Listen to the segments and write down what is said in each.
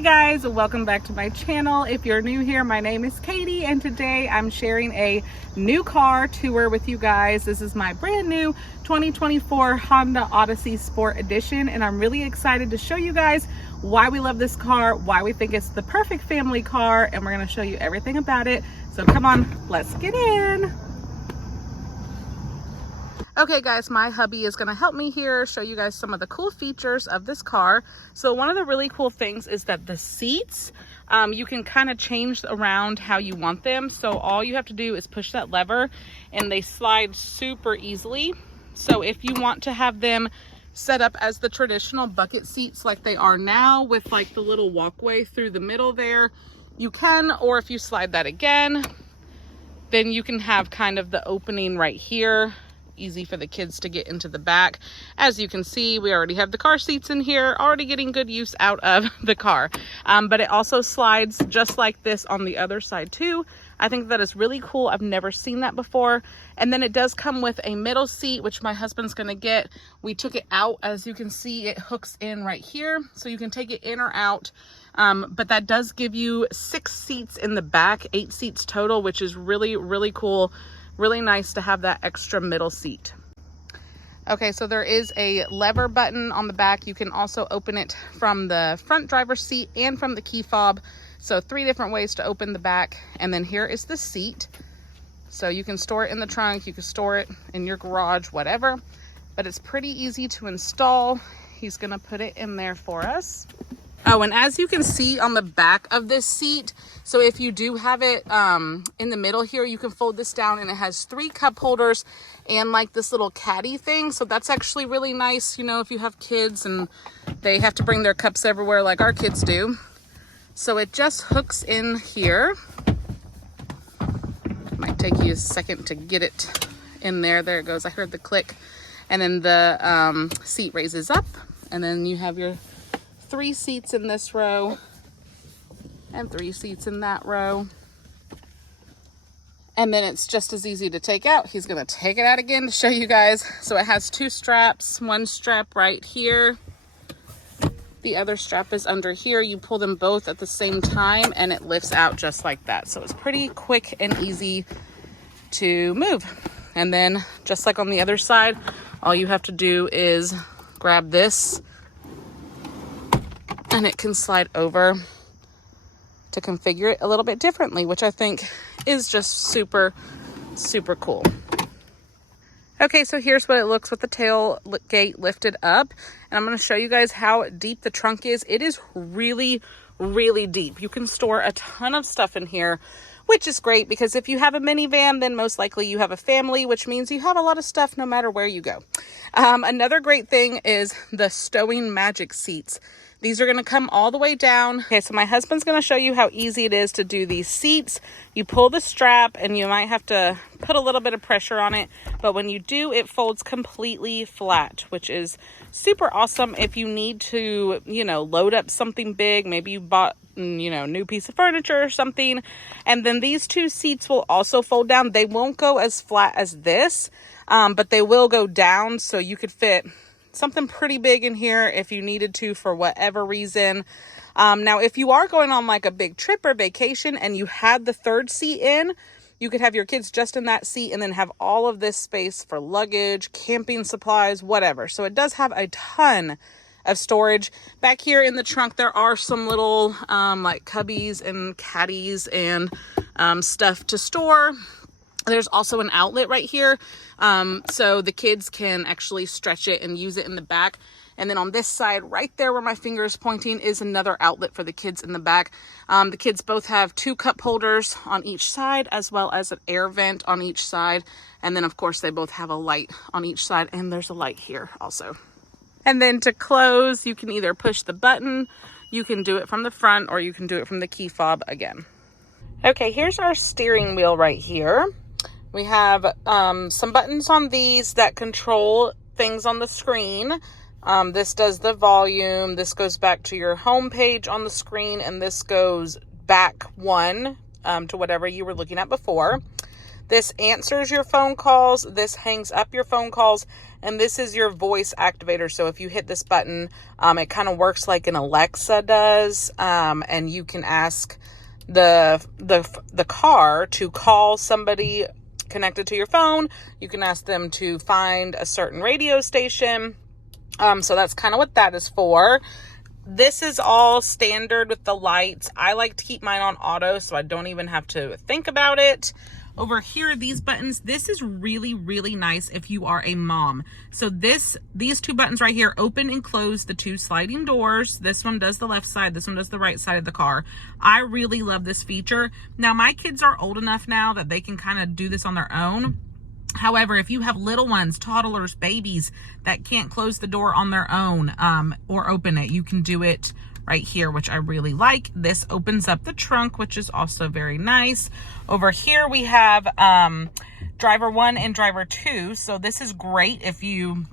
Hi guys, welcome back to my channel. If you're new here, my name is Katie and today I'm sharing a new car tour with you guys. This is my brand new 2024 Honda Odyssey Sport Edition and I'm really excited to show you guys why we love this car, why we think it's the perfect family car, and we're going to show you everything about it. So come on, let's get in. Okay guys, my hubby is going to help me here show you guys some of the cool features of this car. So one of the really cool things is that the seats, you can kind of change around how you want them. So all you have to do is push that lever and they slide super easily. So if you want to have them set up as the traditional bucket seats like they are now with like the little walkway through the middle there, you can. Or if you slide that again, then you can have kind of the opening right here. Easy for the kids to get into the back. As you can see, we already have the car seats in here, already getting good use out of the car. But it also slides just like this on the other side too. I think that is really cool. I've never seen that before. And then it does come with a middle seat, which my husband's gonna get. We took it out. As you can see, it hooks in right here. So you can take it in or out. But that does give you 6 seats in the back, 8 seats total, which is really, really cool. Really nice to have that extra middle seat. Okay, so there is a lever button on the back. You can also open it from the front driver's seat and from the key fob. So 3 different ways to open the back. And then here is the seat. So you can store it in the trunk, you can store it in your garage, whatever. But it's pretty easy to install. He's gonna put it in there for us. Oh, and as you can see on the back of this seat, so if you do have it in the middle here, you can fold this down and it has 3 cup holders and like this little caddy thing. So that's actually really nice, you know, if you have kids and they have to bring their cups everywhere like our kids do. So it just hooks in here. Might take you a second to get it in there. There it goes. I heard the click. And then the seat raises up and then you have your 3 seats in this row and 3 seats in that row. And then it's just as easy to take out. He's gonna take it out again to show you guys. So it has 2 straps, 1 strap right here. The other strap is under here. You pull them both at the same time and it lifts out just like that. So it's pretty quick and easy to move. And then just like on the other side, all you have to do is grab this and it can slide over to configure it a little bit differently, which I think is just super, super cool. Okay, so here's what it looks with the tailgate lifted up. And I'm going to show you guys how deep the trunk is. It is really, really deep. You can store a ton of stuff in here, which is great because if you have a minivan, then most likely you have a family, which means you have a lot of stuff no matter where you go. Another great thing is the stowing magic seats. These are going to come all the way down. Okay, so my husband's going to show you how easy it is to do these seats. You pull the strap and you might have to put a little bit of pressure on it. But when you do, it folds completely flat, which is super awesome if you need to, you know, load up something big. Maybe you bought, you know, new piece of furniture or something. And then these 2 seats will also fold down. They won't go as flat as this, but they will go down so you could fit something pretty big in here if you needed to for whatever reason. Now, if you are going on like a big trip or vacation and you had the 3rd seat in, you could have your kids just in that seat and then have all of this space for luggage, camping supplies, whatever. So it does have a ton of storage. Back here in the trunk, there are some little like cubbies and caddies and stuff to store. There's also an outlet right here, so the kids can actually stretch it and use it in the back. And then on this side, right there where my finger is pointing, is another outlet for the kids in the back. The kids both have 2 cup holders on each side, as well as an air vent on each side. And then, of course, they both have a light on each side, and there's a light here also. And then to close, you can either push the button, you can do it from the front, or you can do it from the key fob again. Okay, here's our steering wheel right here. We have some buttons on these that control things on the screen. This does the volume. This goes back to your home page on the screen, and this goes back 1 to whatever you were looking at before. This answers your phone calls. This hangs up your phone calls. And this is your voice activator. So if you hit this button, it kind of works like an Alexa does. And you can ask the car to call somebody connected to your phone. You can ask them to find a certain radio station. So that's kind of what that is for. This is all standard with the lights. I like to keep mine on auto so I don't even have to think about it. Over here, these buttons, this is really, really nice if you are a mom. So these two buttons right here open and close the two sliding doors. This one does the left side, this one does the right side of the car. I really love this feature. Now, my kids are old enough now that they can kind of do this on their own. However, if you have little ones, toddlers, babies that can't close the door on their own or open it, you can do it right here, which I really like. This opens up the trunk, which is also very nice. Over here we have driver 1 and driver 2. So this is great if you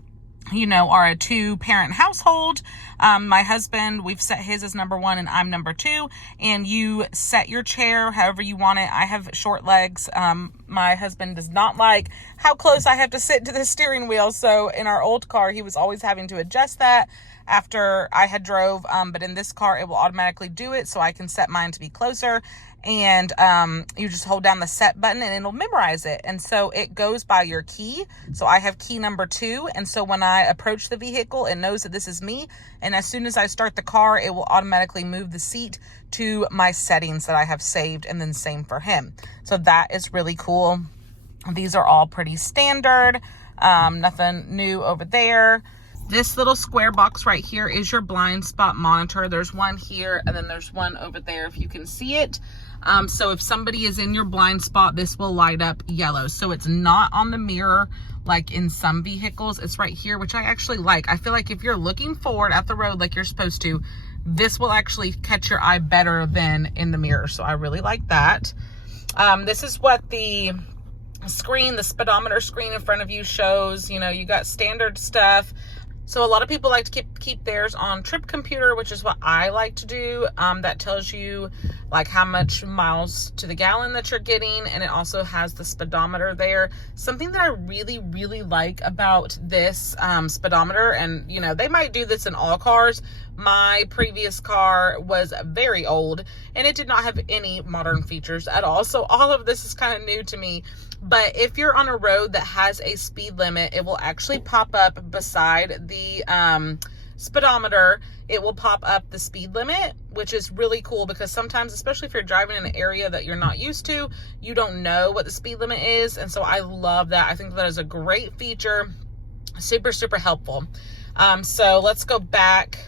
are a 2-parent household. My husband, we've set his as number 1 and I'm number 2, and you set your chair however you want it. I have short legs. My husband does not like how close I have to sit to the steering wheel. So in our old car, he was always having to adjust that after I had drove. But in this car, it will automatically do it. So I can set mine to be closer. And you just hold down the set button and it'll memorize it. And so it goes by your key. So I have key number 2. And so when I approach the vehicle, it knows that this is me. And as soon as I start the car, it will automatically move the seat to my settings that I have saved, and then same for him. So that is really cool. These are all pretty standard. Nothing new over there. This little square box right here is your blind spot monitor. There's one here and then there's one over there if you can see it. So if somebody is in your blind spot, this will light up yellow. So it's not on the mirror like in some vehicles. It's right here, which I actually like. I feel like if you're looking forward at the road like you're supposed to, this will actually catch your eye better than in the mirror. So I really like that. This is what the speedometer screen in front of you shows. You got standard stuff. So a lot of people like to keep theirs on trip computer, which is what I like to do. That tells you like how much miles to the gallon that you're getting. And it also has the speedometer there. Something that I really, really like about this speedometer, and they might do this in all cars. My previous car was very old and it did not have any modern features at all. So all of this is kind of new to me. But if you're on a road that has a speed limit, it will actually pop up beside the speedometer. It will pop up the speed limit, which is really cool because sometimes, especially if you're driving in an area that you're not used to, you don't know what the speed limit is. And so I love that. I think that is a great feature. Super, super helpful. So let's go back.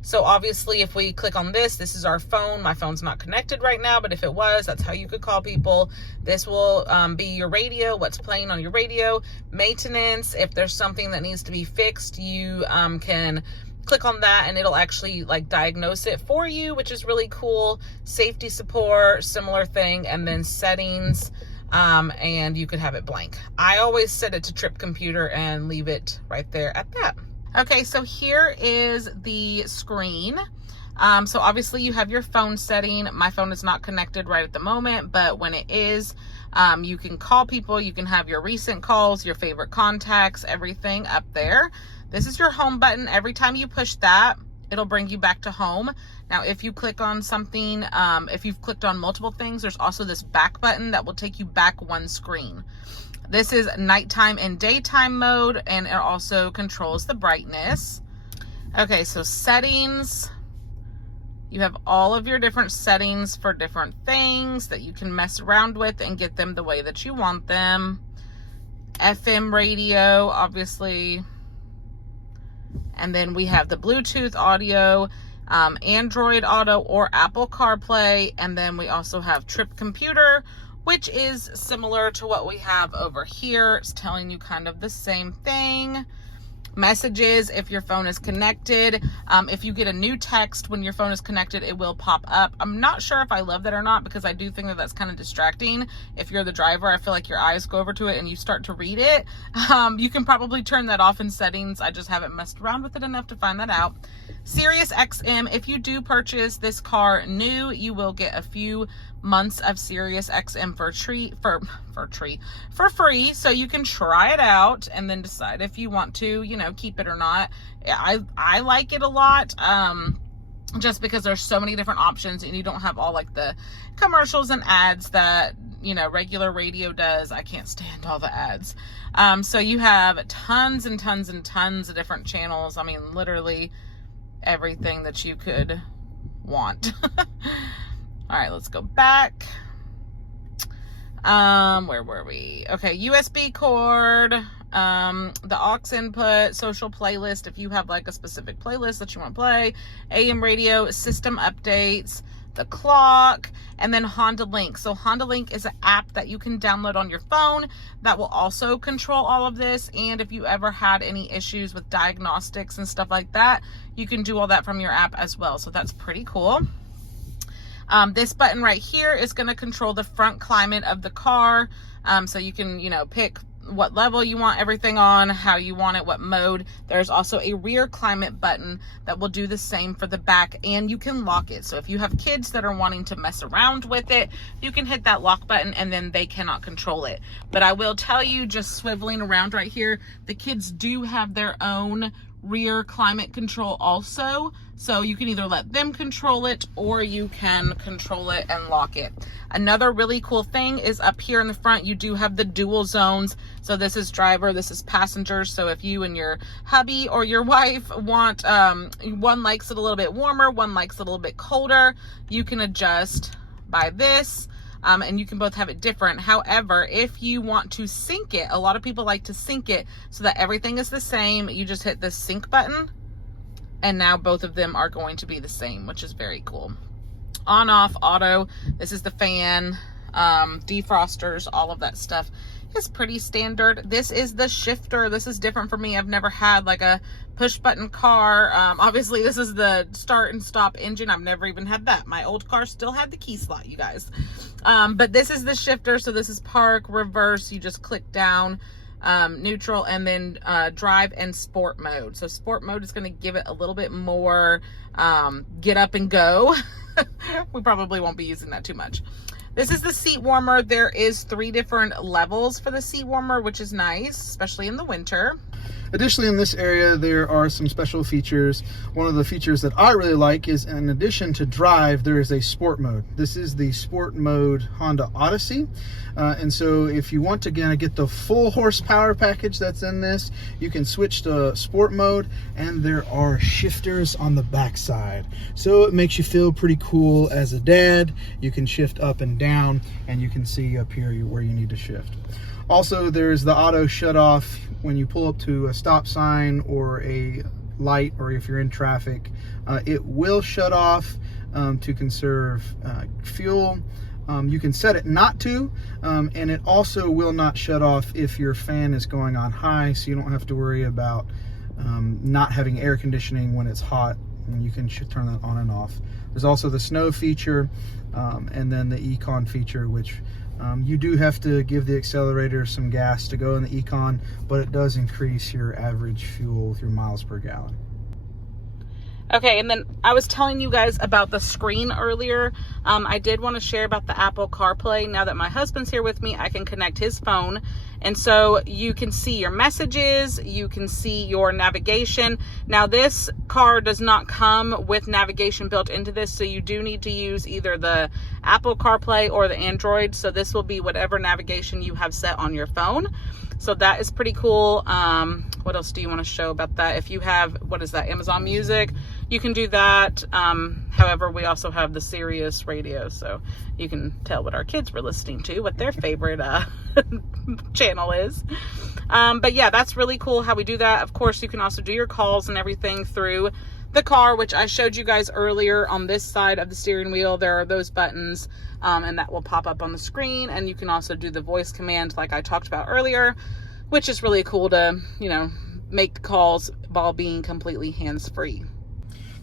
So obviously if we click on this is our phone. My phone's not connected right now, but if it was, that's how you could call people. This will be your radio, what's playing on your radio. Maintenance, if there's something that needs to be fixed, you can click on that and it'll actually like diagnose it for you, which is really cool. Safety support, similar thing. And then settings, and you could have it blank. I always set it to trip computer and leave it right there at that. Okay, so here is the screen. So obviously you have your phone setting. My phone is not connected right at the moment, but when it is, you can call people. You can have your recent calls, your favorite contacts, everything up there. This is your home button. Every time you push that, it'll bring you back to home. Now, if you click on something, if you've clicked on multiple things, there's also this back button that will take you back one screen. This is nighttime and daytime mode, and it also controls the brightness. Okay, so settings. You have all of your different settings for different things that you can mess around with and get them the way that you want them. FM radio, obviously. And then we have the Bluetooth audio, Android Auto or Apple CarPlay. And then we also have Trip Computer, which is similar to what we have over here. It's telling you kind of the same thing. Messages, if your phone is connected. If you get a new text when your phone is connected, it will pop up. I'm not sure if I love that or not, because I do think that that's kind of distracting. If you're the driver, I feel like your eyes go over to it and you start to read it. You can probably turn that off in settings. I just haven't messed around with it enough to find that out. Sirius XM, if you do purchase this car new, you will get a few months of Sirius XM for free, so you can try it out and then decide if you want to, you know, keep it or not. I like it a lot, just because there's so many different options and you don't have all like the commercials and ads that, you know, regular radio does. I can't stand all the ads. So you have tons and tons and tons of different channels. I mean, literally everything that you could want. All right, let's go back. Where were we? Okay, USB cord, the aux input, social playlist if you have like a specific playlist that you want to play, AM radio, system updates, the clock, and then Honda Link. So Honda Link is an app that you can download on your phone that will also control all of this. And if you ever had any issues with diagnostics and stuff like that, you can do all that from your app as well. So that's pretty cool. This button right here is going to control the front climate of the car. So you can, you know, pick what level you want everything on, how you want it, what mode. There's also a rear climate button that will do the same for the back, and you can lock it. So if you have kids that are wanting to mess around with it, you can hit that lock button and then they cannot control it. But I will tell you, just swiveling around right here, the kids do have their own rear climate control also, so you can either let them control it or you can control it and lock it. Another really cool thing is up here in the front, you do have the dual zones. So this is driver, this is passenger. So if you and your hubby or your wife want, one likes it a little bit warmer, one likes it a little bit colder, you can adjust by this. And you can both have it different. However, if you want to sync it, a lot of people like to sync it so that everything is the same. You just hit the sync button and now both of them are going to be the same, which is very cool. On, off, auto. This is the fan, defrosters, all of that stuff is pretty standard. This is the shifter. This is different for me. I've never had like a push button car. Obviously this is the start and stop engine. I've never even had that. My old car still had the key slot, you guys. But this is the shifter. So this is park, reverse. You just click down, neutral, and then drive and sport mode. So sport mode is going to give it a little bit more get up and go. We probably won't be using that too much. This is the seat warmer. There is 3 different levels for the seat warmer, which is nice, especially in the winter. Additionally, in this area, there are some special features. One of the features that I really like is, in addition to drive, there is a sport mode. This is the sport mode Honda Odyssey. And so if you want to get the full horsepower package that's in this, you can switch to sport mode, and there are shifters on the backside. So it makes you feel pretty cool as a dad. You can shift up and down, and you can see up here where you need to shift. Also, there's the auto shut off when you pull up to a stop sign or a light, or if you're in traffic. It will shut off to conserve fuel. You can set it not to, and it also will not shut off if your fan is going on high, so you don't have to worry about not having air conditioning when it's hot, and you can turn that on and off. There's also the snow feature, and then the econ feature, which you do have to give the accelerator some gas to go in the econ, but it does increase your average fuel with your miles per gallon. Okay, and then I was telling you guys about the screen earlier. I did want to share about the Apple CarPlay. Now that my husband's here with me, I can connect his phone. And so you can see your messages, you can see your navigation. Now this car does not come with navigation built into this, so you do need to use either the Apple CarPlay or the Android. So this will be whatever navigation you have set on your phone. So that is pretty cool. What else do you want to show about that? If you have, what is that, Amazon Music, you can do that. However, we also have the Sirius radio, so you can tell what our kids were listening to, what their favorite channel is. But yeah, that's really cool how we do that. Of course, you can also do your calls and everything through the car, which I showed you guys earlier. On this side of the steering wheel, there are those buttons, and that will pop up on the screen. And you can also do the voice command like I talked about earlier, which is really cool to, you know, make calls while being completely hands-free.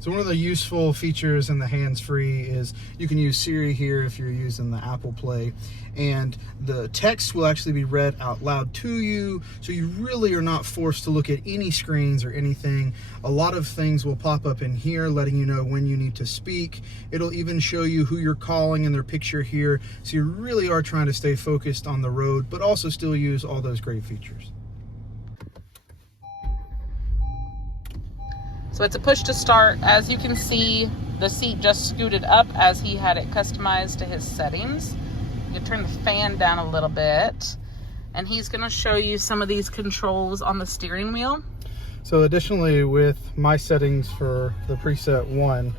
So one of the useful features in the hands-free is you can use Siri here if you're using the Apple Play, and the text will actually be read out loud to you, so you really are not forced to look at any screens or anything. A lot of things will pop up in here letting you know when you need to speak. It'll even show you who you're calling in their picture here, so you really are trying to stay focused on the road, but also still use all those great features. So it's a push to start. As you can see, the seat just scooted up as he had it customized to his settings. You can turn the fan down a little bit, and he's going to show you some of these controls on the steering wheel. So additionally, with my settings for the preset 1,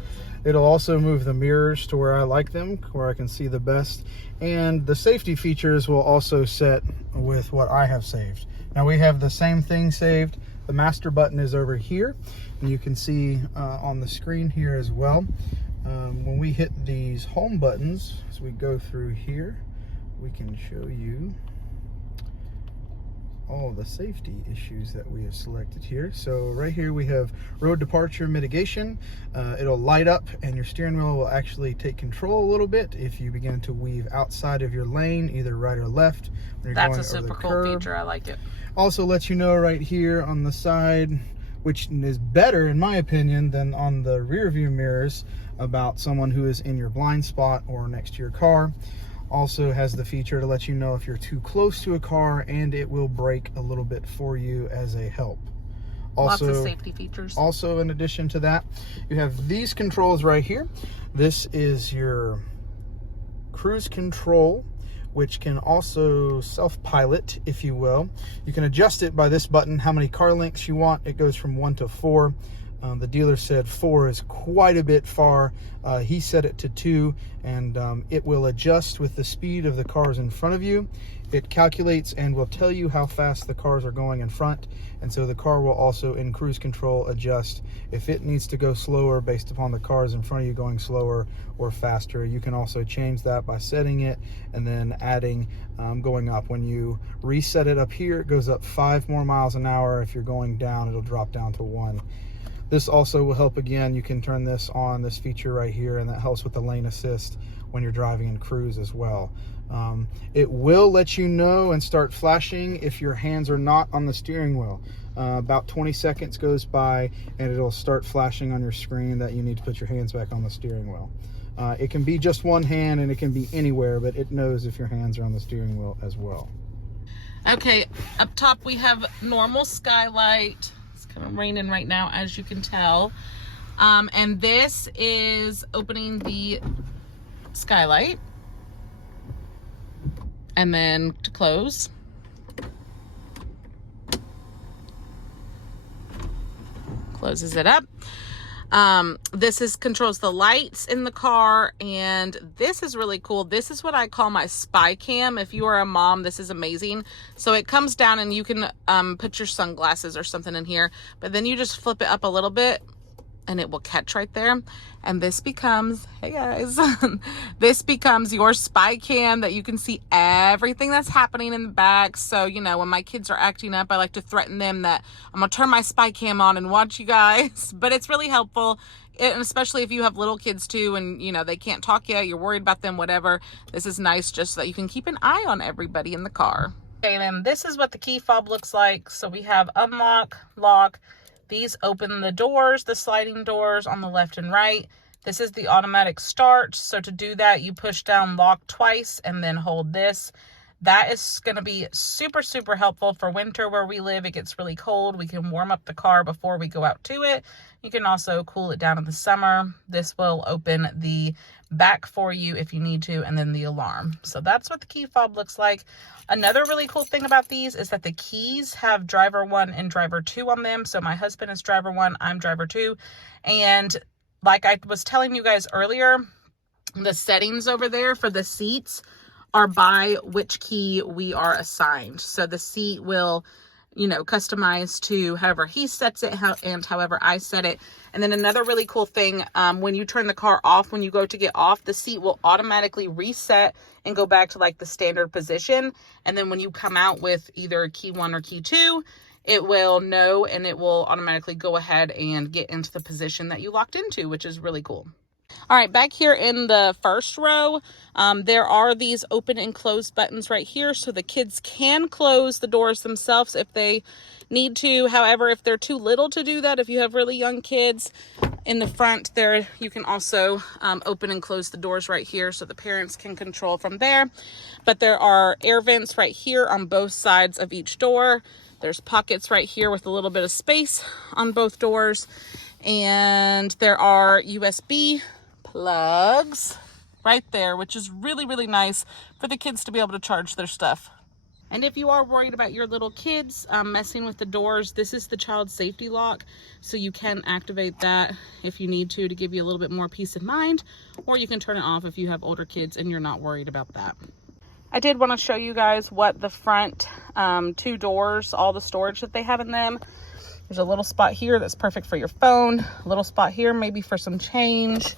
it'll also move the mirrors to where I like them, where I can see the best. And the safety features will also set with what I have saved. Now we have the same thing saved. The master button is over here, and you can see on the screen here as well. When we hit these home buttons, as we go through here, we can show you all the safety issues that we have selected here. So right here we have road departure mitigation. It'll light up and your steering wheel will actually take control a little bit if you begin to weave outside of your lane, either right or left. When you're That's going a super over the cool curb. feature. I like it. Also lets you know right here on the side, which is better in my opinion than on the rear view mirrors, about someone who is in your blind spot or next to your car. Also has the feature to let you know if you're too close to a car, and it will brake a little bit for you as a help. Also, lots of safety features. Also, in addition to that, you have these controls right here. This is your cruise control, which can also self-pilot, if you will. You can adjust it by this button, how many car lengths you want. It goes from 1 to 4. The dealer said 4 is quite a bit far. He set it to 2, and it will adjust with the speed of the cars in front of you. It calculates and will tell you how fast the cars are going in front, and so the car will also, in cruise control, adjust if it needs to go slower based upon the cars in front of you going slower or faster. You can also change that by setting it and then adding going up. When you reset it up here, it goes up 5 more miles an hour. If you're going down, it'll drop down to 1. This also will help, again, you can turn this on, this feature right here, and that helps with the lane assist when you're driving in cruise as well. It will let you know and start flashing if your hands are not on the steering wheel. About 20 seconds goes by and it'll start flashing on your screen that you need to put your hands back on the steering wheel. It can be just one hand and it can be anywhere, but it knows if your hands are on the steering wheel as well. Okay, up top we have normal Skylight. It's kind of raining right now, as you can tell. And this is opening the Skylight. And then to close. Closes it up. This controls the lights in the car, and this is really cool. This is what I call my spy cam. If you are a mom, this is amazing. So it comes down and you can put your sunglasses or something in here, but then you just flip it up a little bit and it will catch right there. And this becomes, hey guys, this becomes your spy cam that you can see everything that's happening in the back. So, you know, when my kids are acting up, I like to threaten them that I'm gonna turn my spy cam on and watch you guys. But it's really helpful, and especially if you have little kids too, and you know, they can't talk yet, you're worried about them, whatever. This is nice just so that you can keep an eye on everybody in the car. Okay, and then this is what the key fob looks like. So we have unlock, lock. These open the doors, the sliding doors on the left and right. This is the automatic start. So to do that, you push down lock twice and then hold this. That is going to be super, super helpful for winter where we live. It gets really cold. We can warm up the car before we go out to it. You can also cool it down in the summer. This will open the back for you if you need to, and then the alarm. So that's what the key fob looks like. Another really cool thing about these is that the keys have driver 1 and driver 2 on them. So my husband is driver 1, I'm driver 2. And like I was telling you guys earlier, the settings over there for the seats are by which key we are assigned. So the seat will, you know, customize to however he sets it and however I set it. And then another really cool thing, when you turn the car off, when you go to get off, the seat will automatically reset and go back to like the standard position. And then when you come out with either key 1 or key 2, it will know and it will automatically go ahead and get into the position that you locked into, which is really cool. All right, back here in the first row, there are these open and close buttons right here, so the kids can close the doors themselves if they need to. However, if they're too little to do that, if you have really young kids, in the front there, you can also open and close the doors right here so the parents can control from there. But there are air vents right here on both sides of each door. There's pockets right here with a little bit of space on both doors. And there are USB plugs right there, which is really, really nice for the kids to be able to charge their stuff. And if you are worried about your little kids messing with the doors, this is the child safety lock. So you can activate that if you need to give you a little bit more peace of mind, or you can turn it off if you have older kids and you're not worried about that. I did want to show you guys what the front two doors, all the storage that they have in them. There's a little spot here that's perfect for your phone, a little spot here maybe for some change.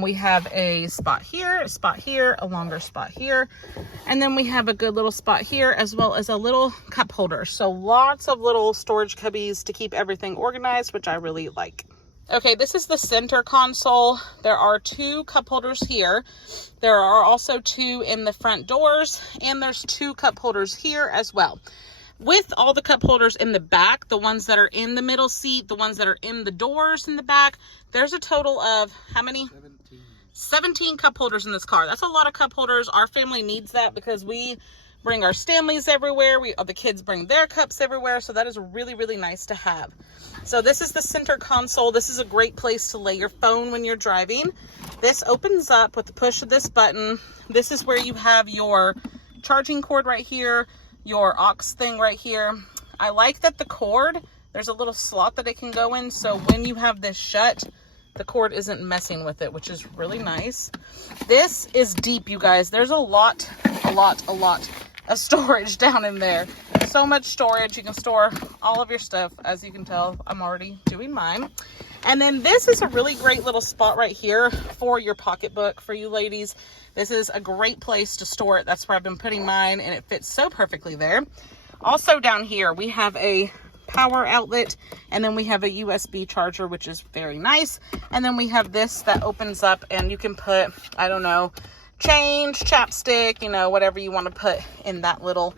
We have a spot here, a longer spot here, and then we have a good little spot here as well as a little cup holder. So lots of little storage cubbies to keep everything organized, which I really like. Okay, this is the center console. There are 2 cup holders here. There are also 2 in the front doors, and there's 2 cup holders here as well. With all the cup holders in the back, the ones that are in the middle seat, the ones that are in the doors in the back, there's a total of how many? 17 cup holders in this car. That's a lot of cup holders. Our family needs that because we bring our Stanleys everywhere. The kids bring their cups everywhere. So that is really, really nice to have. So this is the center console. This is a great place to lay your phone when you're driving. This opens up with the push of this button. This is where you have your charging cord right here, your aux thing right here. I like that the cord, there's a little slot that it can go in, so when you have this shut, the cord isn't messing with it, which is really nice. This is deep, you guys. There's a lot of storage down in there. So much storage. You can store all of your stuff. As you can tell, I'm already doing mine. And then this is a really great little spot right here for your pocketbook for you ladies. This is a great place to store it. That's where I've been putting mine, and it fits so perfectly there. Also down here, we have a power outlet, and then we have a USB charger, which is very nice. And then we have this that opens up, and you can put, I don't know, change, chapstick, you know, whatever you want to put in that little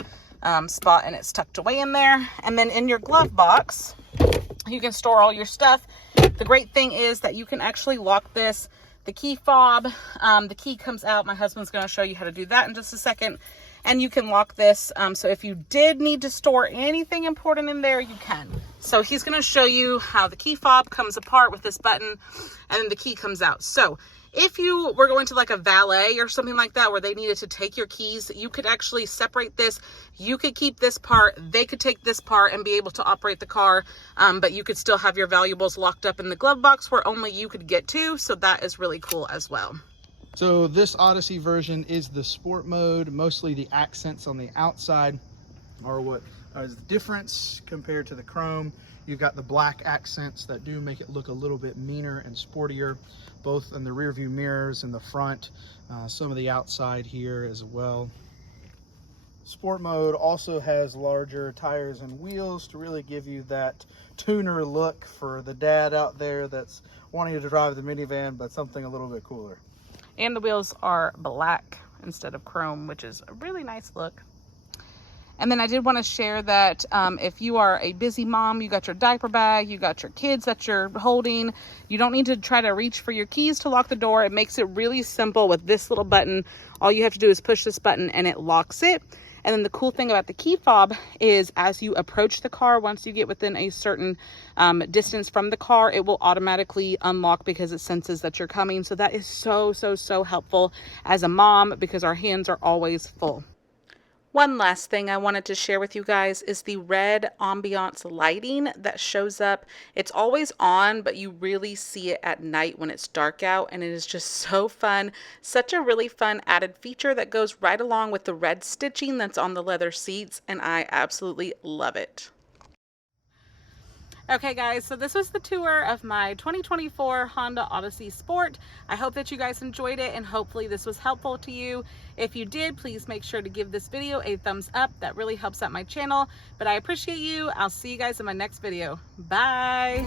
spot, and it's tucked away in there. And then in your glove box, you can store all your stuff. The great thing is that you can actually lock this. The key fob, the key comes out. My husband's going to show you how to do that in just a second. And you can lock this. So if you did need to store anything important in there, you can. So he's going to show you how the key fob comes apart with this button, and then the key comes out. So if you were going to like a valet or something like that where they needed to take your keys, you could actually separate this. You could keep this part, they could take this part and be able to operate the car, but you could still have your valuables locked up in the glove box where only you could get to. So that is really cool as well. So this Odyssey version is the sport mode. Mostly the accents on the outside are what is the difference compared to the chrome. You've got the black accents that do make it look a little bit meaner and sportier, both in the rear view mirrors and the front, some of the outside here as well. Sport mode also has larger tires and wheels to really give you that tuner look for the dad out there that's wanting to drive the minivan, but something a little bit cooler. And the wheels are black instead of chrome, which is a really nice look. And then I did want to share that if you are a busy mom, you got your diaper bag, you got your kids that you're holding, you don't need to try to reach for your keys to lock the door. It makes it really simple with this little button. All you have to do is push this button and it locks it. And then the cool thing about the key fob is as you approach the car, once you get within a certain distance from the car, it will automatically unlock because it senses that you're coming. So that is so helpful as a mom because our hands are always full. One last thing I wanted to share with you guys is the red ambiance lighting that shows up. It's always on, but you really see it at night when it's dark out, and it is just so fun. Such a really fun added feature that goes right along with the red stitching that's on the leather seats, and I absolutely love it. Okay guys, so this was the tour of my 2024 Honda Odyssey Sport. I hope that you guys enjoyed it and hopefully this was helpful to you. If you did, please make sure to give this video a thumbs up. That really helps out my channel. But I appreciate you. I'll see you guys in my next video. Bye.